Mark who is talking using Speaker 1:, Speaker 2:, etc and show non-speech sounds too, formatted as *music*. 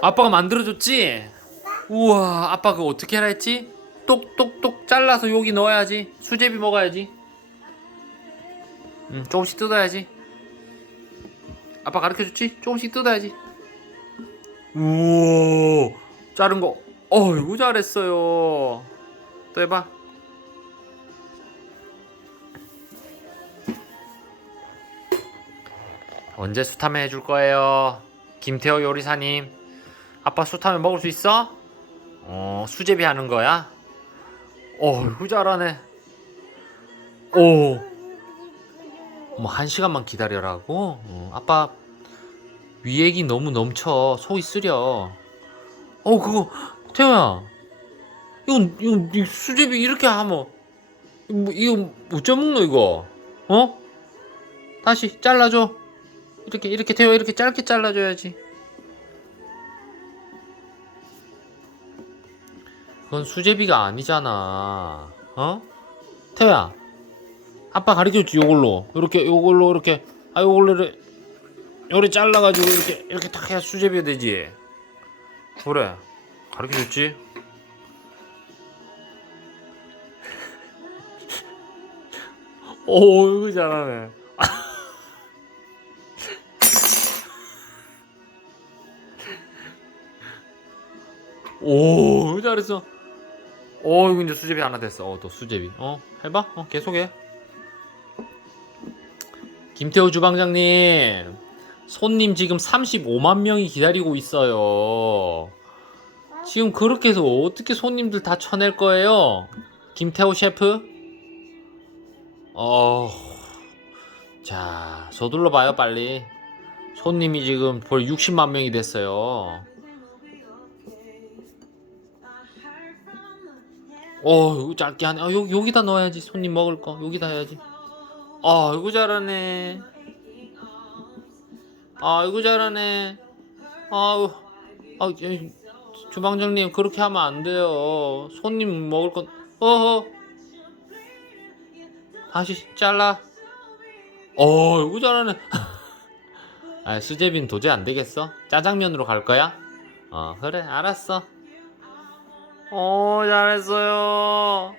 Speaker 1: 아빠가 만들어줬지? 우와 아빠 그거 어떻게 하라 했지? 똑똑똑 잘라서 여기 넣어야지. 수제비 먹어야지. 응 조금씩 뜯어야지. 아빠 가르쳐줬지? 조금씩 뜯어야지. 우와 자른 거. 어이구 잘했어요. 또 해봐. 언제 수타면 해줄 거예요? 김태호 요리사님 아빠 수타면 먹을 수 있어? 어 수제비 하는 거야? 어이구 잘하네 오 뭐 한 시간만 기다려라고? 어, 아빠 위액이 너무 넘쳐 속이 쓰려 어 그거 태호야 이거 이거 이 수제비 이렇게 하면 뭐, 이거 어쩌 먹노 이거 어? 다시 잘라줘 이렇게 이렇게 태호 이렇게 짧게 잘라줘야지 그건 수제비가 아니잖아. 어? 태호야 아빠 가르쳐줬지 요걸로. 요렇게 요걸로 이렇게 아 요걸로 이렇게 요래 잘라 가지고 이렇게 이렇게 딱 해야 수제비가 되지. 그래. 가르쳐줬지? *laughs* 오 이거 잘하네. *laughs* 오 잘했어 오 이거 이제 수제비 하나 됐어. 어 또 수제비. 어 해봐. 어 계속해. 김태호 주방장님 손님 지금 35만 명이 기다리고 있어요. 지금 그렇게 해서 어떻게 손님들 다 쳐낼 거예요? 김태호 셰프? 어... 자 서둘러 봐요 빨리. 손님이 지금 벌 60만 명이 됐어요 어 이거 짧게 하네. 아, 여기, 여기다 넣어야지. 손님 먹을 거. 여기다 해야지. 아 이거 잘하네. 아 이거 잘하네. 아우 아 이, 주방장님 그렇게 하면 안 돼요. 손님 먹을 건. 어허. 다시 잘라. 어 이거 잘하네. *laughs* 아 수제비는 도저히 안 되겠어? 짜장면으로 갈 거야? 어 그래 알았어 어 잘했어요